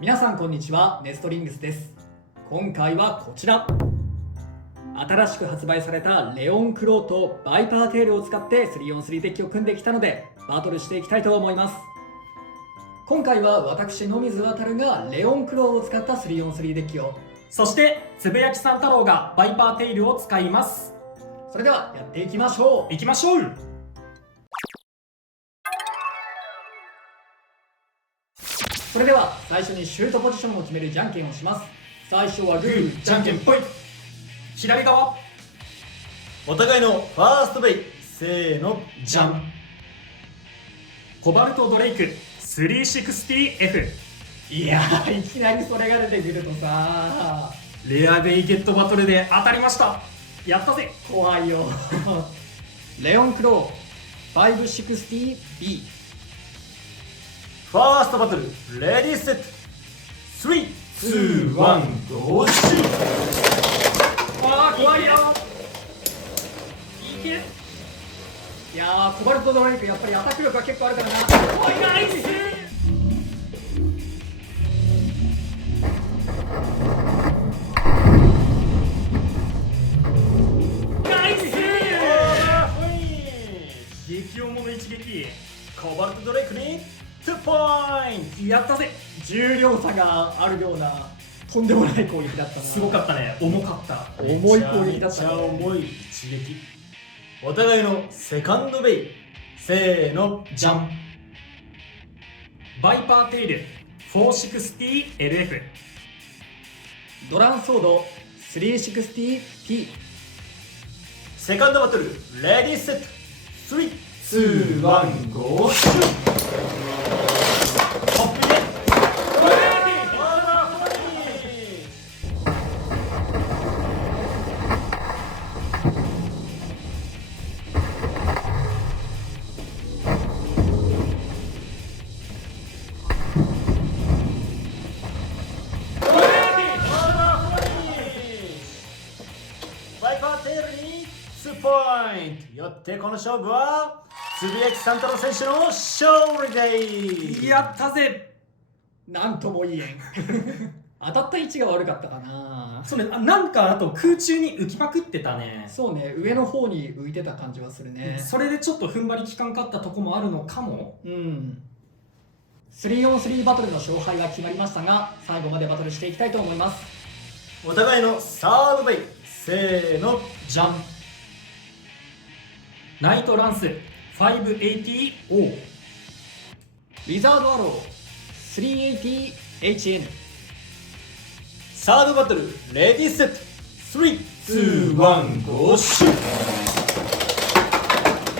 皆さんこんにちは、ネストリングスです。今回はこちら、新しく発売されたレオンクローとバイパーテールを使って 3on3 デッキを組んできたのでバトルしていきたいと思います。今回は私野水航がレオンクローを使った 3on3 デッキを、そしてつぶやきさん太郎がバイパーテイルを使います。それではやっていきましょう。行きましょう。それでは最初にシュートポジションを決めるじゃんけんをします。最初はグー、じゃんけんぽい。左側お互いのファーストベイ、せーの、じゃん。コバルトドレイク 360F。 いやー、いきなりそれが出てくるとさ、レアベイゲットバトルで当たりました。やったぜ。怖いよレオンクロー 560B。 ファーストバトル、レディーセット、3、2、1、ゴーシュー。あー怖いよ。いける。いやー、コバルトドレイクやっぱりアタック力が結構あるからな。おい、ナイス。激重の一撃。コバルトドレイクに2ポインやったぜ。重量差があるようなとんでもない攻撃だったな。すごかったね。重かった。ト。重い攻撃だったね。めちゃめちゃ重い一撃。お互いのセカンドベイ、せーの、じゃん。バイパーテイル 460LF。 ドランソード 360P。 セカンドバトル、レディーセット、3、2、1、ゴーシュー。トップでバイパーテールに2ポイント。よってこの勝負はつぶやきさん太郎選手の勝利です。やったぜ。なんとも言えん当たった位置が悪かったかな。そうね、なんかあと空中に浮きまくってたね。そうね、上の方に浮いてた感じはするね。それでちょっと踏ん張り効かんかったとこもあるのかも。うん。3on3 バトルの勝敗が決まりましたが、最後までバトルしていきたいと思います。お互いのサードベイ、せーの、じゃん。ナイトランス 580O。 ウィザードアロー 380HN。 サードバトル、レディーセット、3、2、1、ゴーシュー。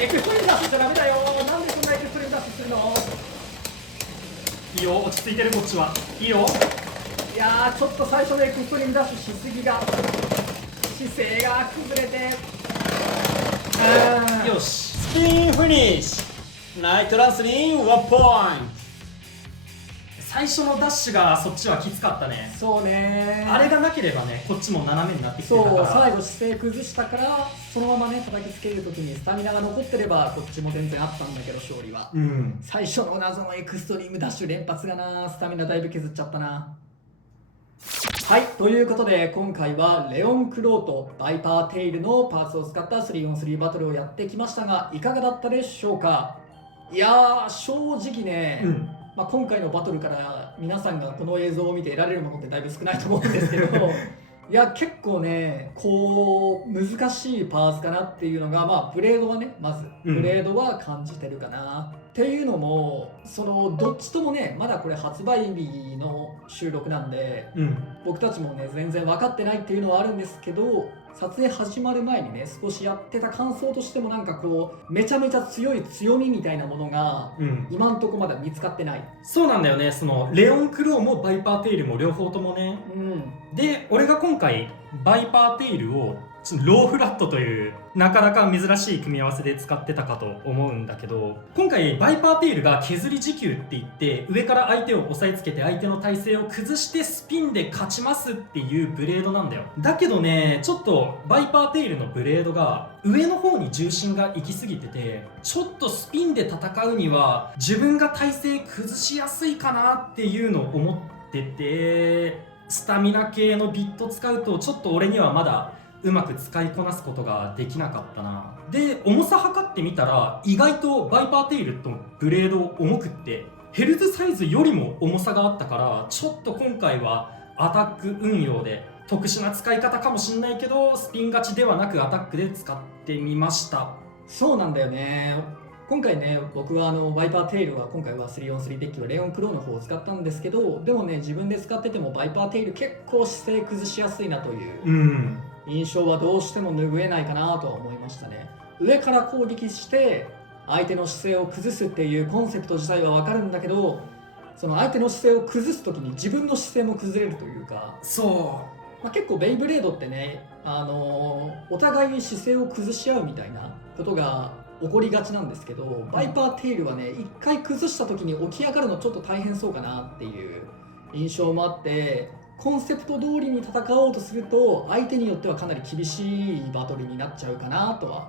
エクストリームダッシュしちゃダメだよ。なんでそんなエクストリームダッシュするの。いいよ、落ち着いてるこっちは。いいよ。いやー、ちょっと最初のエクストリームダッシュしすぎが、姿勢が崩れて、よし。スピンフィニッシュ。ナイトランスに1ポイン最初のダッシュがそっちはきつかったね。そうねー。あれがなければね、こっちも斜めになってきてたそう、から。最後姿勢崩したからそのままね叩きつけるときにスタミナが残ってればこっちも全然あったんだけど、勝利は。最初の謎のエクストリームダッシュ連発がな、スタミナだいぶ削っちゃったな。はい、ということで今回はレオンクローとバイパーテイルのパーツを使った 3on3 バトルをやってきましたが、いかがだったでしょうか。いやー、正直ね、まあ、今回のバトルから皆さんがこの映像を見て得られるものってだいぶ少ないと思うんですけどいや結構ね、こう難しいパーツかなっていうのが、まあブレードはね、まずブレードは感じてるかな、っていうのも、そのどっちともね、まだこれ発売日の収録なんで僕たちもね全然分かってないっていうのはあるんですけど、撮影始まる前にね少しやってた感想としても、なんかこうめちゃめちゃ強い強みみたいなものが今んとこまだ見つかってない。そうなんだよね。そのレオンクローもバイパーテイルも両方ともね。で、俺が今回バイパーテイルをちょっとローフラットというなかなか珍しい組み合わせで使ってたかと思うんだけど、今回バイパーテイルが削り持久って言って上から相手を押さえつけて相手の体勢を崩してスピンで勝ちますっていうブレードなんだよ。だけどね、ちょっとバイパーテイルのブレードが上の方に重心が行き過ぎてて、ちょっとスピンで戦うには自分が体勢崩しやすいかなっていうのを思っってて、スタミナ系のビット使うとちょっと俺にはまだうまく使いこなすことができなかったな。で、重さ測ってみたら意外とバイパーテイルとブレード重くって、ヘルズサイズよりも重さがあったから、ちょっと今回はアタック運用で特殊な使い方かもしんないけど、スピン勝ちではなくアタックで使ってみました。そうなんだよね。今回ね、僕はワイパーテイルは今回は 3on3 デッキはレオンクローの方を使ったんですけど、でもね、自分で使っててもバイパーテイル結構姿勢崩しやすいなという印象はどうしても拭えないかなとは思いましたね。上から攻撃して相手の姿勢を崩すっていうコンセプト自体は分かるんだけど、その相手の姿勢を崩す時に自分の姿勢も崩れるというか、結構ベイブレードってね、お互いに姿勢を崩し合うみたいなことが起こりがちなんですけど、バイパーテイルはね、一回崩した時に起き上がるのちょっと大変そうかなっていう印象もあって、コンセプト通りに戦おうとすると相手によってはかなり厳しいバトルになっちゃうかなとは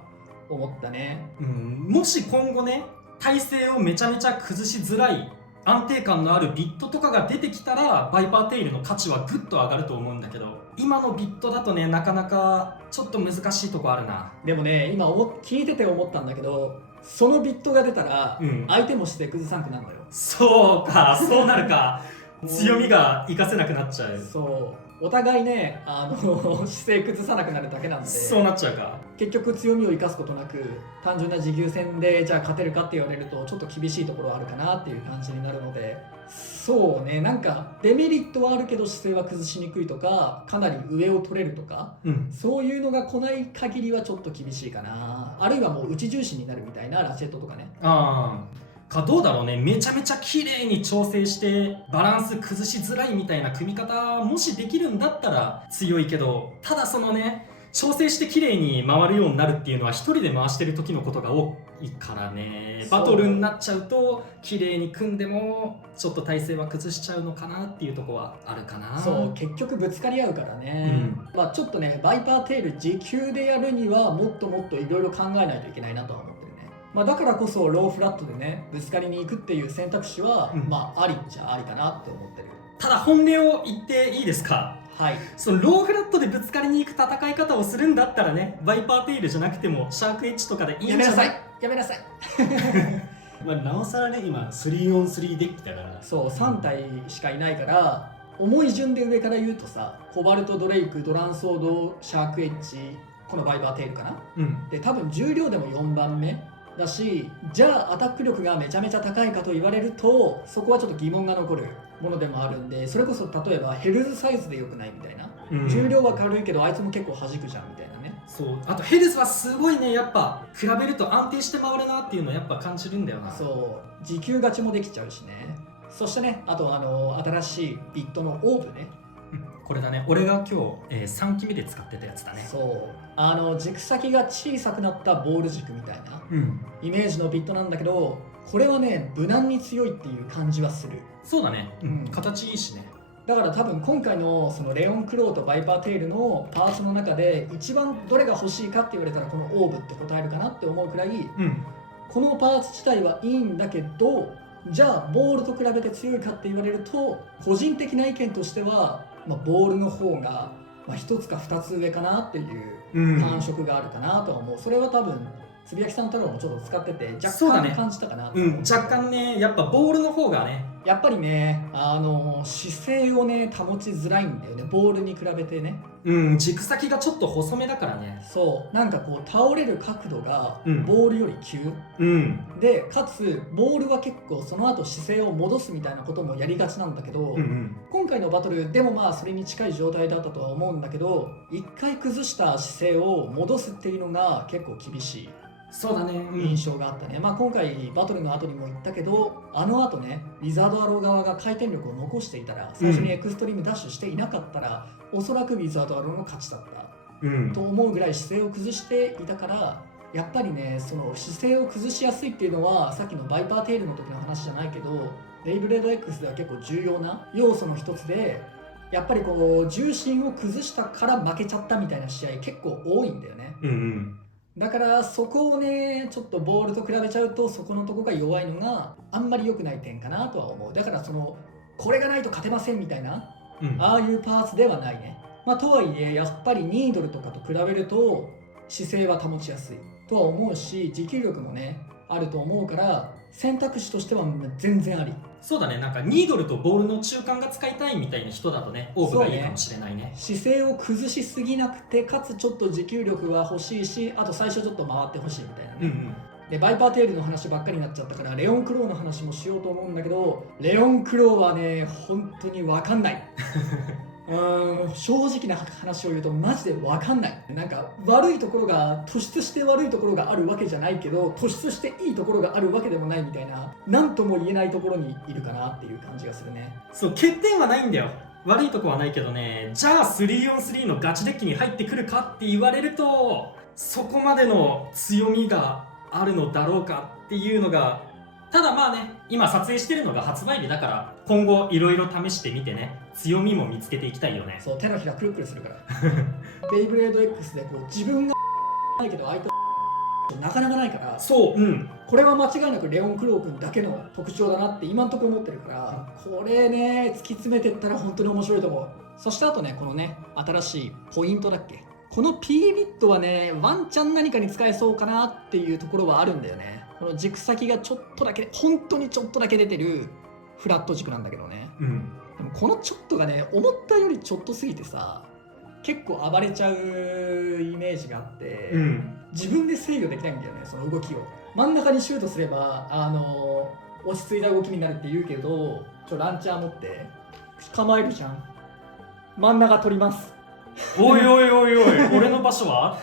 思ったね。もし今後ね、体勢をめちゃめちゃ崩しづらい安定感のあるビットとかが出てきたら、バイパーテイルの価値はぐっと上がると思うんだけど、今のビットだとね、なかなかちょっと難しいとこあるな。でもね、今聞いてて思ったんだけど、そのビットが出たら相手もして崩さんくなるのよ。そうか、そうなるか。強みが活かせなくなっちゃう。そうお互いね、姿勢崩さなくなるだけなんで、そうなっちゃうか。結局強みを生かすことなく単純な持久戦でじゃあ勝てるかって言われるとちょっと厳しいところはあるかなっていう感じになるので、そうね、なんかデメリットはあるけど姿勢は崩しにくいとか、かなり上を取れるとか、そういうのが来ない限りはちょっと厳しいかな。あるいはもう内重心になるみたいなラチェットとかね。どうだろうね。めちゃめちゃ綺麗に調整してバランス崩しづらいみたいな組み方もしできるんだったら強いけど、ただそのね、調整して綺麗に回るようになるっていうのは一人で回してる時のことが多いからね。バトルになっちゃうと綺麗に組んでもちょっと体勢は崩しちゃうのかなっていうところはあるかな。そう結局ぶつかり合うからね、ちょっとね、バイパーテール持久でやるにはもっともっといろいろ考えないといけないなとは思ってるね。だからこそローフラットでね、ぶつかりに行くっていう選択肢は、ありっちゃありかなって思ってる。ただ本音を言っていいですか。はい。そのローフラットでぶつかりに行く戦い方をするんだったらね、バイパーテイルじゃなくてもシャークエッジとかでいいんじゃない？やめなさいなおさらね、今 3on3 デッキだから、そう3体しかいないから、重い順で上から言うとさ、コバルト、ドレイク、ドランソード、シャークエッジ、このバイパーテイルかな、で多分重量でも4番目だし、じゃあアタック力がめちゃめちゃ高いかと言われると、そこはちょっと疑問が残るものでもあるんで、それこそ例えばヘルズサイズでよくないみたいな、重量は軽いけどあいつも結構弾くじゃんみたいなね。そうあとヘルズはすごいね、やっぱ比べると安定して回るなっていうのはやっぱ感じるんだよな。そう持久勝ちもできちゃうしね。そしてね、あと新しいビットのオーブね、これだね、俺が今日、3期目で使ってたやつだね。そう軸先が小さくなったボール軸みたいな、イメージのビットなんだけど、これはね無難に強いっていう感じはする。そうだね、形いいしね。だから多分今回のそのレオンクローとバイパーテイルのパーツの中で一番どれが欲しいかって言われたらこのオーブって答えるかなって思うくらい、このパーツ自体はいいんだけど、じゃあボールと比べて強いかって言われると、個人的な意見としては、ボールの方が1つか2つ上かなっていう感触があるかなとは思う。それは多分つぶやきさん太郎もちょっと使ってて若干感じたかな。若干ね、やっぱボールの方がね、やっぱりね、姿勢をね保ちづらいんだよね、ボールに比べてね。軸先がちょっと細めだからね。そうなんかこう倒れる角度がボールより急、でかつボールは結構その後姿勢を戻すみたいなこともやりがちなんだけど、今回のバトルでもそれに近い状態だったとは思うんだけど、一回崩した姿勢を戻すっていうのが結構厳しい。そうだね、印象があったね。今回バトルの後にも言ったけど、あの後ね、ウィザードアロー側が回転力を残していたら、最初にエクストリームダッシュしていなかったら、おそらくウィザードアローの勝ちだった、と思うぐらい姿勢を崩していたから、やっぱりね、その姿勢を崩しやすいっていうのはさっきのバイパーテイルの時の話じゃないけど、ベイブレード X では結構重要な要素の一つで、やっぱりこう重心を崩したから負けちゃったみたいな試合結構多いんだよね。だからそこをね、ちょっとボールと比べちゃうとそこのとこが弱いのがあんまり良くない点かなとは思う。だからそのこれがないと勝てませんみたいな、ああいうパーツではないね。とはいえやっぱりニードルとかと比べると姿勢は保ちやすいとは思うし、持久力もねあると思うから、選択肢としては全然あり。そうだね、なんかニードルとボールの中間が使いたいみたいな人だとね、オーブがいいかもしれないね。姿勢を崩しすぎなくて、かつちょっと持久力は欲しいし、あと最初ちょっと回ってほしいみたいなね。でバイパーテールの話ばっかりになっちゃったから、レオンクローの話もしようと思うんだけど、レオンクローはね本当に分かんない正直な話を言うとマジで分かんない。なんか悪いところが突出して悪いところがあるわけじゃないけど、突出していいところがあるわけでもないみたいな、なんとも言えないところにいるかなっていう感じがするね。そう、欠点はないんだよ。悪いとこはないけどね、じゃあ 3on3 のガチデッキに入ってくるかって言われると、そこまでの強みがあるのだろうかっていうのが、ただまあね、今撮影してるのが発売日だから、今後いろいろ試してみてね、強みも見つけていきたいよね。そう、手のひらくるくるするからベイブレード X でこう自分がないけど相手なかなかないから、そう、これは間違いなくレオン・クロー君だけの特徴だなって今んところ思ってるから、これね突き詰めてったら本当に面白いと思う。そしてあとね、このね新しいポイントだっけ、この P ビットはねワンチャン何かに使えそうかなっていうところはあるんだよね。この軸先がちょっとだけ、本当にちょっとだけ出てるフラット軸なんだけどね、でもこのちょっとがね思ったよりちょっとすぎてさ、結構暴れちゃうイメージがあって、自分で制御できないんだよね、その動きを。真ん中にシュートすれば落ち着いた動きになるって言うけど、ランチャー持って構えるじゃん、真ん中取りますおいおいおいおい俺の場所は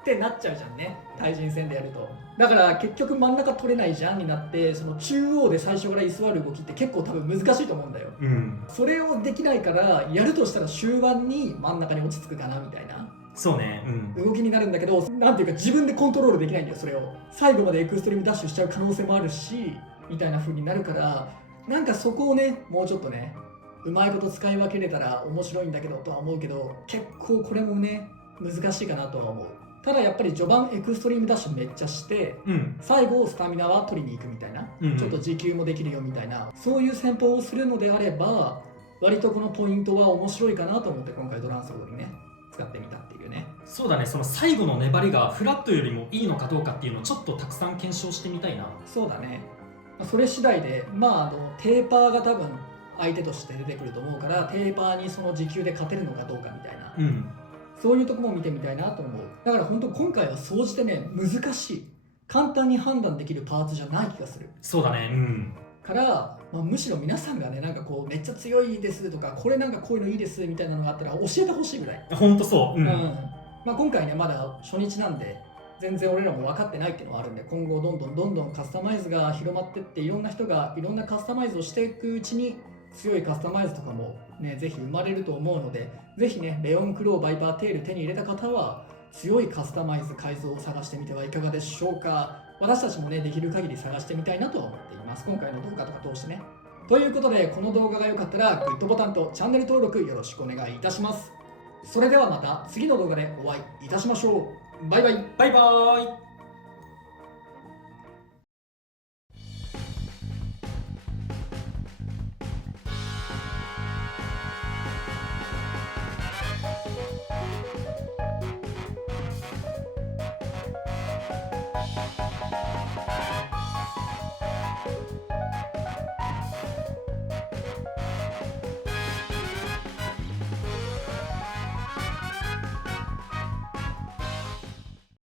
ってなっちゃうじゃんね、対人戦でやると。だから結局真ん中取れないじゃんになって、その中央で最初から居座る動きって結構多分難しいと思うんだよ、それをできないから、やるとしたら終盤に真ん中に落ち着くかなみたいな、そうね、動きになるんだけど、なんていうか自分でコントロールできないんだよ。それを最後までエクストリームダッシュしちゃう可能性もあるしみたいな風になるから、なんかそこをねもうちょっとねうまいこと使い分けれたら面白いんだけどとは思うけど、結構これもね難しいかなとは思う。ただやっぱり序盤エクストリームダッシュめっちゃして、最後スタミナは取りに行くみたいな、ちょっと持久もできるよみたいな、そういう戦法をするのであれば割とこのポイントは面白いかなと思って今回ドランソードにね使ってみたっていうね。そうだね、その最後の粘りがフラットよりもいいのかどうかっていうのをちょっとたくさん検証してみたいな。そうだね、それ次第でテーパーが多分相手として出てくると思うから、テーパーにその持久で勝てるのかどうかみたいな、そういうとこも見てみたいなと思う。だから本当今回は総じてね難しい、簡単に判断できるパーツじゃない気がする。そうだね、から、むしろ皆さんがねなんかこうめっちゃ強いですとか、これなんかこういうのいいですみたいなのがあったら教えてほしいぐらい。ほんとそう、今回ねまだ初日なんで全然俺らも分かってないっていうのはあるんで、今後どんどんカスタマイズが広まってって、いろんな人がいろんなカスタマイズをしていくうちに強いカスタマイズとかもねぜひ生まれると思うので、ぜひねレオンクローバイパーテール手に入れた方は強いカスタマイズ改造を探してみてはいかがでしょうか。私たちもねできる限り探してみたいなとは思っています、今回の動画とか通してね。ということでこの動画が良かったらグッドボタンとチャンネル登録よろしくお願いいたします。それではまた次の動画でお会いいたしましょう。バイバイ。バイバーイ。